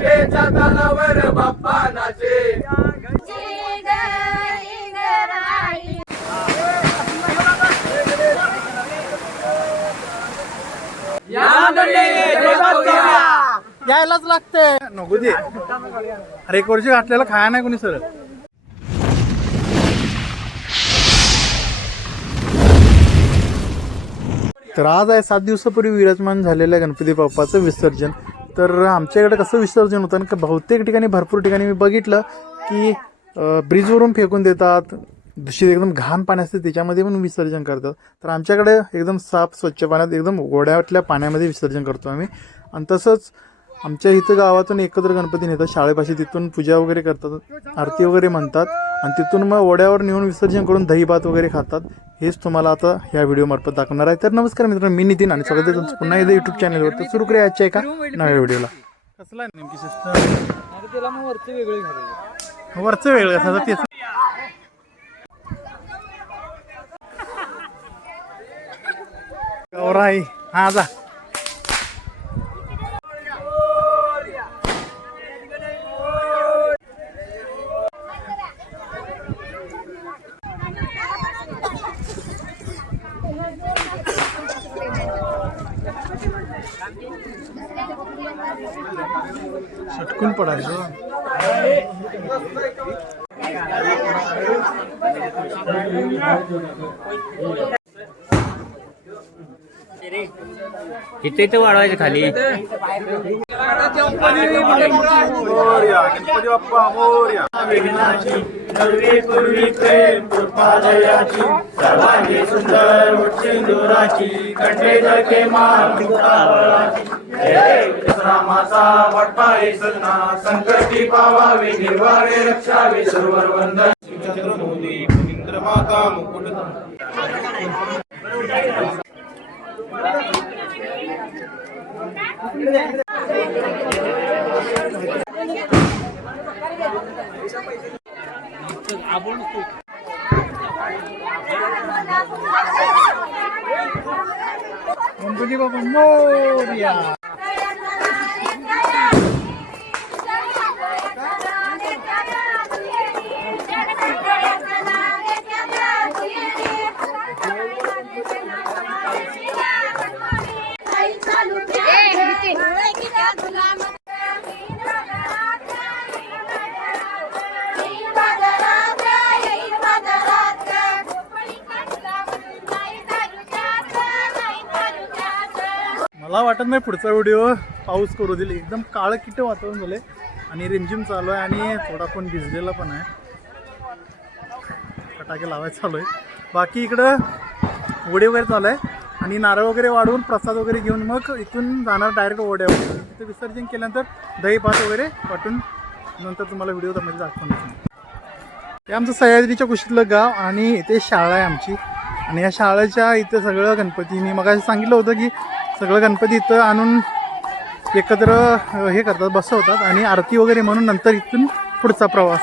तालावर बाप्पा नाचे. यायलाच लागते. नको दे. अरे एक वर्षी घातलेला खाया नाही कोणी सर तर आज आहे सात दिवसापूर्वी विराजमान झालेलं आहे गणपती बाप्पाचं विसर्जन. तर आमच्याकडे कसं विसर्जन होतं ना बहुतेक ठिकाणी भरपूर ठिकाणी मी बघितलं की ब्रिजवरून फेकून देतात. दुसरी एकदम घाण पाणी असते त्याच्यामध्ये पण विसर्जन करतात. तर आमच्याकडे एकदम साफ स्वच्छ पाण्यात एकदम गोड्यातल्या पाण्यामध्ये विसर्जन करतो आम्ही. आणि तसंच आमच्या इथं गावातून एकत्र गणपती नेतात शाळेपाशी तिथून पूजा वगैरे करतात आरती वगैरे म्हणतात. आणि तिथून मग ओढ्यावर नेऊन विसर्जन करून दही भात वगैरे खातात. हेच तुम्हाला आता ह्या व्हिडिओमार्फत दाखवणार आहे. तर नमस्कार मित्रांनो मी नितीन आणि सगळं तुमचं पुन्हा एकदा युट्यूब चॅनलवर तर सुरू करूया आजच्या एका नव्या व्हिडिओला कसला नेमकी सिस्टम वरचे वेगळे वरचं वेगळं असं तेच. गौरा आहे हा जा. सटकून पडायचं. इथे इथे वाढवायचे खाली. सर्वांगी सुंदर सिंदुराची कंठे जळके मुक्तावळाची रामाचा वाटपाळी सन्ना संकटी पावावी निर्वाळे रक्षावी सर्वर वंदन छत्रमोदी इंद्र माता मुकुट गणपती बाप्पा मोरया. मला वाटत नाही पुढचा व्हिडिओ पाऊस करू दिली एकदम काळं किट वातावरण झालंय. आणि रिमझिम चालू आहे आणि थोडा पण भिजलेला पण आहे. फटाके लावायचं चालू आहे. बाकी इकडं ओढे वगैरे चालू आहे. आणि नारळ वगैरे वाढवून प्रसाद वगैरे घेऊन मग इथून जाणार डायरेक्ट ओढ्यावर तिथे विसर्जन केल्यानंतर दही भात वगैरे वाटून नंतर तुम्हाला व्हिडिओमध्ये दाखवून हे आमचं सह्याद्रीच्या कुशीतलं गाव आणि इथे शाळा आहे आमची. आणि या शाळेच्या इथं सगळं गणपती मी मग सांगितलं होतं की सगळं गणपती इथं आणून एकत्र हे करतात बसवतात आणि आरती वगैरे म्हणून नंतर इथून पुढचा प्रवास.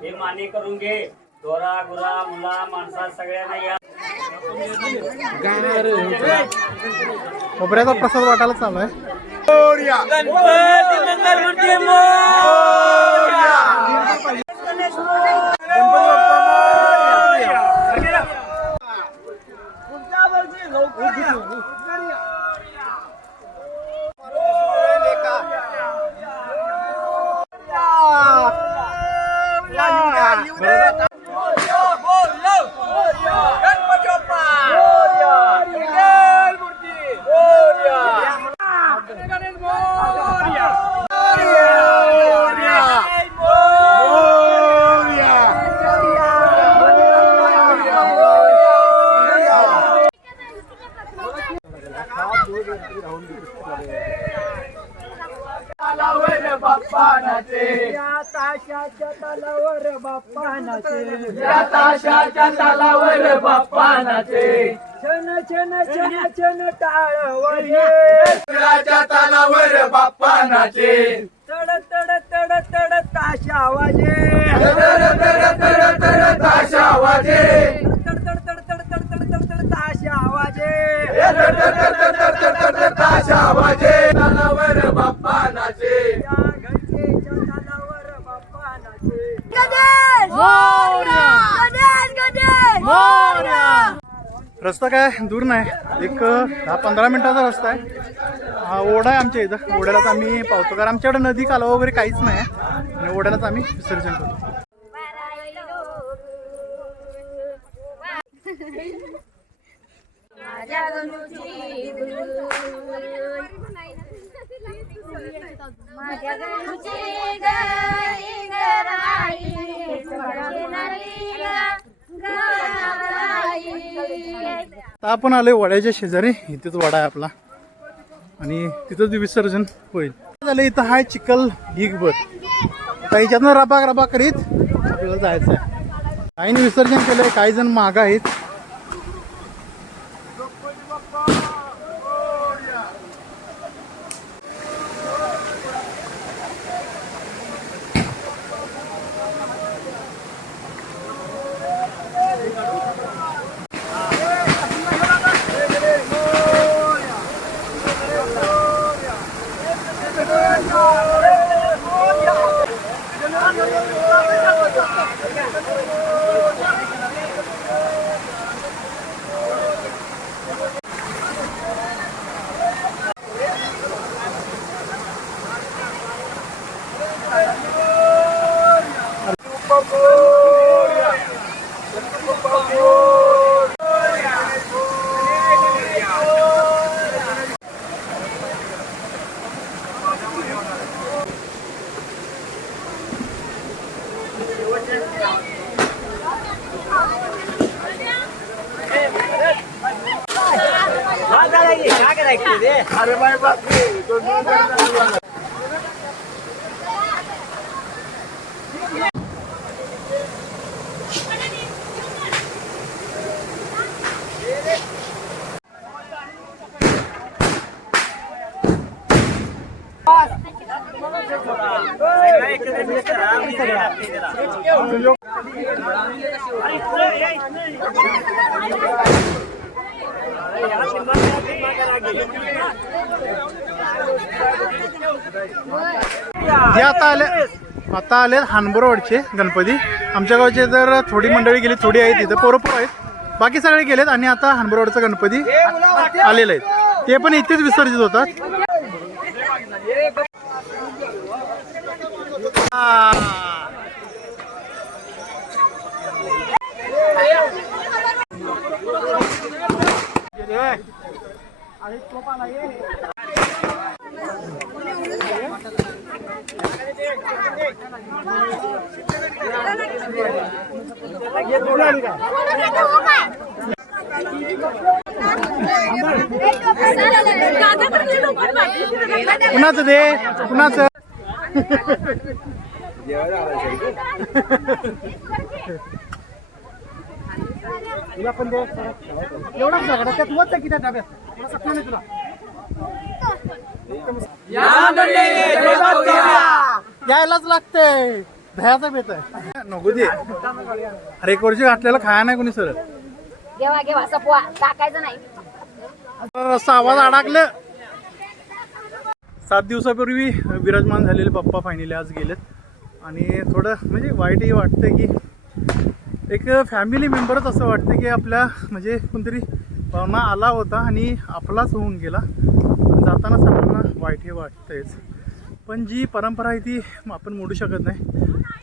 हे करून घे दोरा गुरा मुला माणसा सगळ्यांना या खोबऱ्याचा प्रसाद वाटायला चालू आहे गणपती मंगलमूर्ती ताशाच्या तलावर बाप्पा नाचे या ताशाच्या तालावर बाप्पा नाचे छन छन छन छन टाळ मंगळाच्या तालावर बाप्पा नाचे चढ तड तड तड तड ताशा वाजे तड तड तड तड ताशा वाजे तड तड तड तड तड तड तड तड ताशा वाजे तड तड तड तड तड तड ताशा वाजे तालावर बाप्पा नाचे या घंटेच्या तालावर बाप्पा नाचे गणेश गणेश गणेश रस्ता काय दूर नाही एक दहा पंधरा मिनिटाचा रस्ता आहे हा ओढा आहे आमच्या इथं ओढ्यालाच आम्ही पावतो कारण आमच्याकडे नदी कालवा वगैरे काहीच नाही आहे आणि ओढ्यालाच आम्ही विसर्जन करतो माझ्या तर आता आपण आलोय वड्याच्या शेजारी. इथेच वडा आहे आपला. आणि तिथंच विसर्जन होईल. झालं इथं हाय चिखल ढीग बर आता रबा रबा करीत आपल्याला जायचं आहे काहींनी विसर्जन केलंय काही जण माग आहेत. Thank. अरे बाय बाप Thank you. जे आता आले आता आले हानबरोडचे गणपती. आमच्या गावचे तर थोडी मंडळी गेली थोडी आहेत तिथं पोरं आहेत. बाकी सगळे गेलेत आणि आता हानबरोडचा गणपती आलेले आहेत ते पण इथेच विसर्जित होतात. कुणाचं दे? कुणाचं? तुला पण दे. एवढाच झगडा. त्यात वत किती डब्यात तुला सपना नाही तुला? यायलाच लागते. भयाचा बेत आहे. नको दे. अरे एक वर्षी घातलेला खाया नाही कोणी सर घेवा घेवा सपवा. टाकायचं नाही. असं आवाज अडकलं. सात दिवसापूर्वी विराजमान झालेले पप्पा फायनली आज गेलेत. आणि थोडं म्हणजे वाईटही वाटतं की एक फॅमिली मेंबरच असं वाटतं की आपल्या म्हणजे कोणतरी पाहुणा आला होता आणि आपलाच होऊन गेला. जाताना सगळ्यांना वाईटही वाटतेच पण जी परंपरा आहे ती आपण मोडू शकत नाही.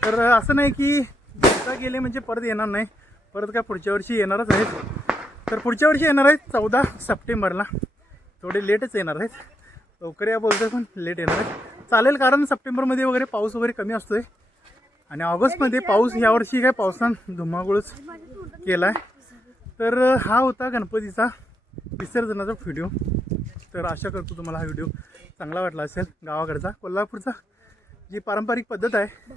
तर असं नाही की एकदा गेले म्हणजे परत येणार नाही. परत काय पुढच्या वर्षी येणारच आहेत. तर पुढच्या वर्षी येणार आहेत चौदा सप्टेंबरला. थोडे लेटच येणार आहेत. लवकर या बोलतोय पण लेट येणार आहेत. चालेल कारण सप्टेंबरमध्ये वगैरे पाऊस वगैरे कमी असतोय. आणि ऑगस्टमध्ये पाऊस यावर्षी काय पावसानं धुमाकूळच केला आहे तर हा होता गणपतीचा विसर्जनाचा व्हिडिओ तर आशा करतो तुम्हाला हा व्हिडिओ चांगला वाटला असेल. गावाकडचा कोल्हापूरचा जी पारंपरिक पद्धत आहे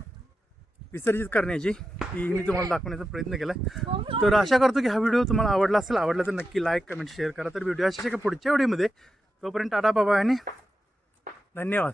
विसर्जित करण्याची ती मी तुम्हाला दाखवण्याचा प्रयत्न केला आहे तर आशा करतो की हा व्हिडिओ तुम्हाला आवडला असेल आवडला तर नक्की लाईक कमेंट शेअर करा. तर व्हिडिओ अशा पुढच्या व्हिडिओमध्ये. तोपर्यंत टाटा बाबा आणि धन्यवाद.